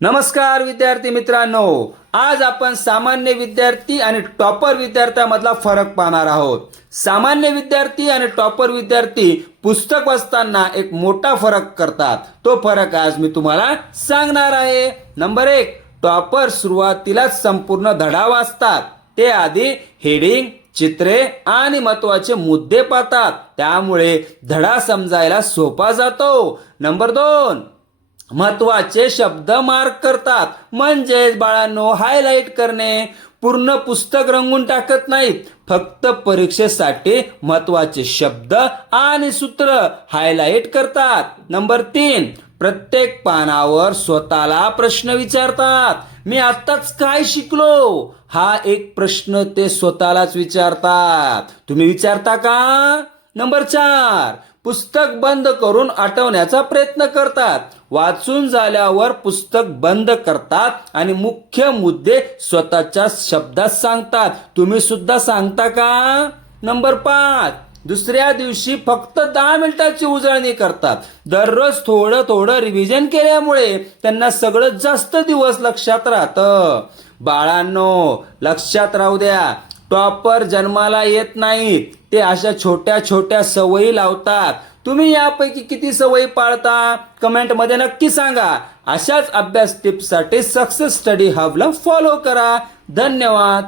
नमस्कार विद्यार्थी मित्रांनो, आज आपण सामान्य विद्यार्थी आणि टॉपर विद्यार्थ्यामधला फरक पाहणार आहोत. सामान्य विद्यार्थी आणि टॉपर विद्यार्थी पुस्तक वाचताना एक मोठा फरक करतात. तो फरक आज मी तुम्हाला सांगणार आहे. नंबर 1, टॉपर सुरुवातीलाच संपूर्ण धडा वाचतात. ते आधी हेडिंग, चित्रे आणि महत्वाचे मुद्दे पाहतात, त्यामुळे धडा समजायला सोपा जातो. नंबर 2, महत्वाचे शब्द मार्क करतात, म्हणजेच बाळांनो हायलाइट करणे. पूर्ण पुस्तक रंगून टाकत नाहीत, फक्त परीक्षेसाठी महत्वाचे शब्द आणि सूत्र हायलाइट करतात. नंबर 3, प्रत्येक पानावर स्वतःला प्रश्न विचारतात. मी आत्ताच काय शिकलो, हा एक प्रश्न ते स्वतःलाच विचारतात. तुम्ही विचारता का? नंबर 4, पुस्तक बंद करून आठवण्याचा प्रयत्न करतात. वाचून झाल्यावर पुस्तक बंद करतात आणि मुख्य मुद्दे स्वतःच्या शब्दात सांगतात. तुम्ही सुद्धा सांगता का? नंबर 5, दुसऱ्या दिवशी फक्त 10 मिनिटाची उजळणी करतात. दररोज थोडं थोडं रिव्हिजन केल्यामुळे त्यांना सगळं जास्त दिवस लक्षात राहतं. बाळांनो लक्षात राहू द्या, टॉपर जन्माला येत नाहीत, ते अशा छोट्या छोट्या सवयी लावतात. तुम्ही यापैकी किती सवयी पाळता? कमेंट मध्ये नक्की सांगा. अशाच अभ्यास टिप्ससाठी सक्सेस स्टडी हबला फॉलो करा. धन्यवाद.